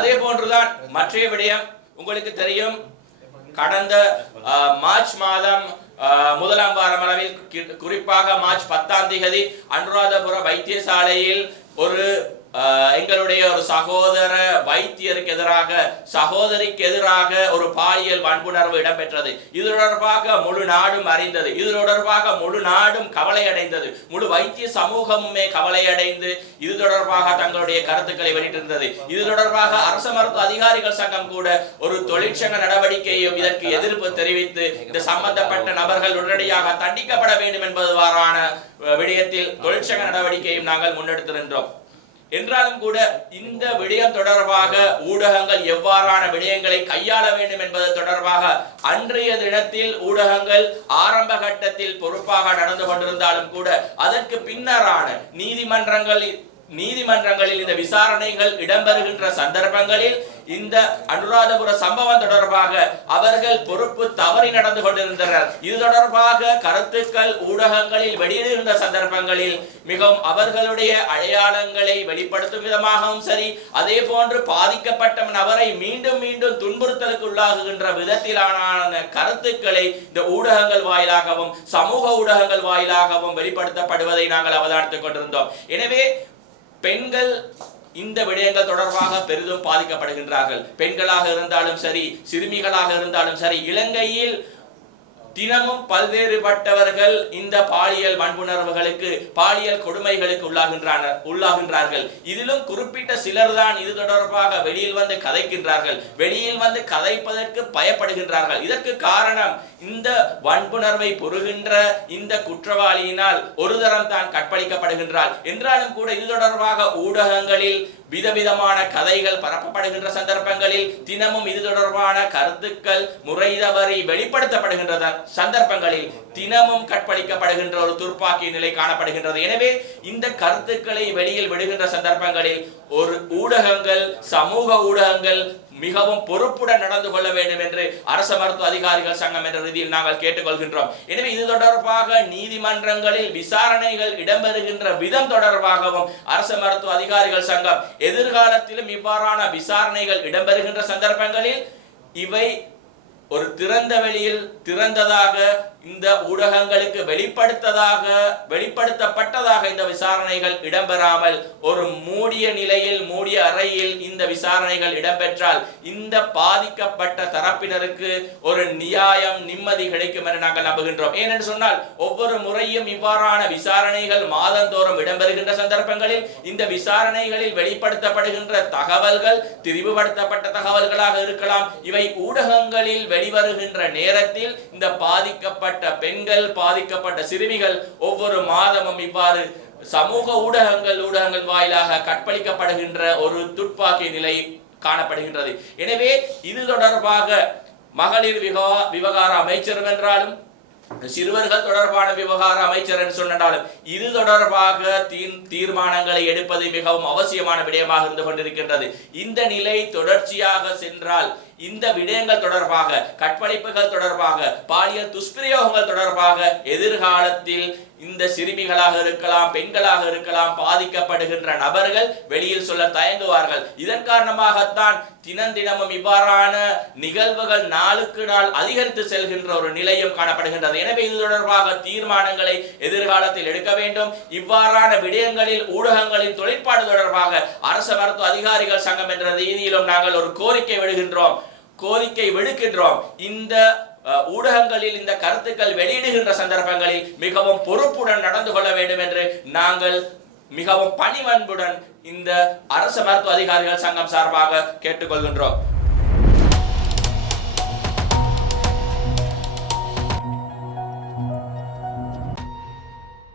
அதே போன்றுதான் மற்றைய விடயம் உங்களுக்கு தெரியும். கடந்த அஹ், மார்ச் மாதம் முதலாம் வாரம் அளவில் கி- குறிப்பாக மார்ச் பத்தாம் தேதி அனுராதபுர வைத்தியசாலையில் ஒரு உங்களுடைய ஒரு சகோதர வைத்தியருக்கு எதிராக சகோதரிக்கு எதிராக ஒரு பாலியல் வன்புணர்வு இடம்பெற்றது. இது தொடர்பாக முழு நாடும் அறிந்தது. இது தொடர்பாக முழு நாடும் கவலை அடைந்தது முழு வைத்திய சமூகமுமே கவலை அடைந்து இது தொடர்பாக தங்களுடைய கருத்துக்களை வெளியிட்டிருந்தது. இது தொடர்பாக அரச மருத்துவ அதிகாரிகள் சங்கம் கூட ஒரு தொழிற்சங்க நடவடிக்கையும் இதற்கு எதிர்ப்பு தெரிவித்து இந்த சம்பந்தப்பட்ட நபர்கள் உடனடியாக தண்டிக்கப்பட வேண்டும் என்பதுவாறான விடயத்தில் தொழிற்சங்க நடவடிக்கையும் நாங்கள் முன்னெடுத்திருந்தோம். என்றாலும் கூட இந்த விடயம் தொடர்பாக ஊடகங்கள் எவ்வாறான விடயங்களை கையாள வேண்டும் என்பது தொடர்பாக அன்றைய தினத்தில் ஊடகங்கள் ஆரம்ப கட்டத்தில் பொறுப்பாக நடந்து கொண்டிருந்தாலும் கூட அதற்கு பின்னரான நீதிமன்றங்களில் நீதிமன்றங்களில் இந்த விசாரணைகள் இடம்பெறுகின்ற சந்தர்ப்பங்களில் இந்த அனுராதபுர சம்பவம் தொடர்பாக அவர்கள் பொறுப்பு தவறி நடந்து கொண்டிருந்தனர். இது தொடர்பாக கருத்துக்கள் ஊடகங்களில் வெளியிடுகின்ற சந்தர்ப்பங்களில் மிகவும் அவர்களுடைய அடையாளங்களை வெளிப்படுத்தும் விதமாகவும் சரி அதே போன்று பாதிக்கப்பட்ட நபரை மீண்டும் மீண்டும் துன்புறுத்தலுக்கு உள்ளாகுகின்ற விதத்திலான கருத்துக்களை இந்த ஊடகங்கள் வாயிலாகவும் சமூக ஊடகங்கள் வாயிலாகவும் வெளிப்படுத்தப்படுவதை நாங்கள் அவதானித்துக் கொண்டிருந்தோம். எனவே பெண்கள் இந்த விடயங்கள் தொடர்பாக பெரிதும் பாதிக்கப்படுகின்றார்கள். பெண்களாக இருந்தாலும் சரி சிறுமிகளாக இருந்தாலும் சரி இலங்கையில் தினமும் பல்வேறுபட்டவர்கள் இந்த பாலியல் வன்புணர்வுகளுக்கு பாலியல் கொடுமைகளுக்கு உள்ளாகின்றனர் உள்ளாகின்றார்கள். இதிலும் குறிப்பிட்ட சிலர்தான் இது தொடர்பாக வெளியில் வந்து கதைக்கின்றார்கள். வெளியில் வந்து கதைப்பதற்கு பயப்படுகின்றார்கள். இதற்கு காரணம் இந்த வன்புணர்வை பொறுகின்ற இந்த குற்றவாளியினால் ஒரு தரம் தான் கற்பழிக்கப்படுகின்றார். என்றாலும் கூட இது தொடர்பாக ஊடகங்களில் விதவிதமான கதைகள் பரப்பப்படுகின்ற சந்தர்ப்பங்களில் தினமும் இது தொடர்பான கருத்துக்கள் முறை தவறி வெளிப்படுத்தப்படுகின்ற சந்தர்ப்பங்களில் தினமும் கற்பழிக்கப்படுகின்ற ஒரு துர்ப்பாக்கிய நிலை காணப்படுகின்றது. எனவே இந்த கருத்துக்களை வெளியில் விடுகின்ற சந்தர்ப்பங்களில் ஒரு ஊடகங்கள் சமூக ஊடகங்கள் மிகவும் பொறுப்புடன் நடந்து கொள்ள வேண்டும் என்று அரச மருத்துவ அதிகாரிகள் சங்கம் என்ற ரீதியில் நாங்கள் கேட்டுக்கொள்கின்றோம். எனவே இது தொடர்பாக நீதிமன்றங்களில் விசாரணைகள் இடம்பெறுகின்ற விதம் தொடர்பாகவும் அரச மருத்துவ அதிகாரிகள் சங்கம் எதிர்காலத்திலும் இவ்வாறான விசாரணைகள் இடம்பெறுகின்ற சந்தர்ப்பங்களில் இவை ஒரு திறந்த வெளியில் திறந்ததாக இந்த ஊடகங்களுக்கு வெளிப்படுத்ததாக வெளிப்படுத்தப்பட்டதாக இந்த விசாரணைகள் இடம்பெறாமல் ஒரு மூடிய நிலையில் மூடிய அறையில் இந்த விசாரணைகள் இடம்பெற்றால் இந்த பாதிக்கப்பட்ட தரப்பினருக்கு ஒரு நியாயம் நிம்மதி கிடைக்கும் என நாங்கள் நம்புகின்றோம். ஏனென்று சொன்னால் ஒவ்வொரு முறையும் இவ்வாறான விசாரணைகள் மாதந்தோறும் இடம்பெறுகின்ற சந்தர்ப்பங்களில் இந்த விசாரணைகளில் வெளிப்படுத்தப்படுகின்ற தகவல்கள் திரிவுபடுத்தப்பட்ட தகவல்களாக இருக்கலாம். இவை ஊடகங்களில் வெளிவருகின்ற நேரத்தில் இந்த பாதிக்கப்பட்ட பாதிக்கப்பட்ட பெண்கள் பாதிக்கப்பட்ட சிறுமிகள் ஒவ்வொரு மாதமும் இவ்வாறு சமூக ஊடகங்கள் ஊடகங்கள் வாயிலாக கற்பழிக்கப்படுகின்ற ஒரு துப்பாக்கி நிலை காணப்படுகின்றது. எனவே இது தொடர்பாக மகளிர் விவகார அமைச்சர் என்றாலும் சிறுவர்கள் தொடர்பான விவகார அமைச்சர் என்று சொன்னாலும் இது தொடர்பாக தீர்மானங்களை எடுப்பது மிகவும் அவசியமான விடயமாக இருந்து கொண்டிருக்கின்றது. இந்த நிலை தொடர்ச்சியாக சென்றால் இந்த விடயங்கள் தொடர்பாக கற்பழிப்புகள் தொடர்பாக பாலியல் துஷ்பிரயோகங்கள் தொடர்பாக எதிர்காலத்தில் இந்த சிறுமிகளாக இருக்கலாம் பெண்களாக இருக்கலாம் பாதிக்கப்படுகின்ற நபர்கள் வெளியில் சொல்ல தயங்குவார்கள். இதன் காரணமாகத்தான் தினம் தினமும் இவ்வாறான நிகழ்வுகள் நாளுக்கு நாள் அதிகரித்து செல்கின்ற ஒரு நிலையும் காணப்படுகின்றது. எனவே இது தொடர்பாக தீர்மானங்களை எதிர்காலத்தில் எடுக்க வேண்டும். இவ்வாறான விடயங்களில் ஊடகங்களின் தொழிற்பாடு தொடர்பாக அரச மருத்துவ அதிகாரிகள் சங்கம் என்ற ரீதியிலும் நாங்கள் ஒரு கோரிக்கை விடுகின்றோம். கோரிக்கை விடுக்கின்றோம். இந்த அஹ், ஊடகங்களில் இந்த கருத்துக்கள் வெளியிடுகின்ற சந்தர்ப்பங்களில் மிகவும் பொறுப்புடன் நடந்து கொள்ள வேண்டும் என்று நாங்கள் மிகவும் பணிவன்புடன் இந்த அரசு மருத்துவ அதிகாரிகள் சங்கம் சார்பாக கேட்டுக்கொள்கின்றோம்.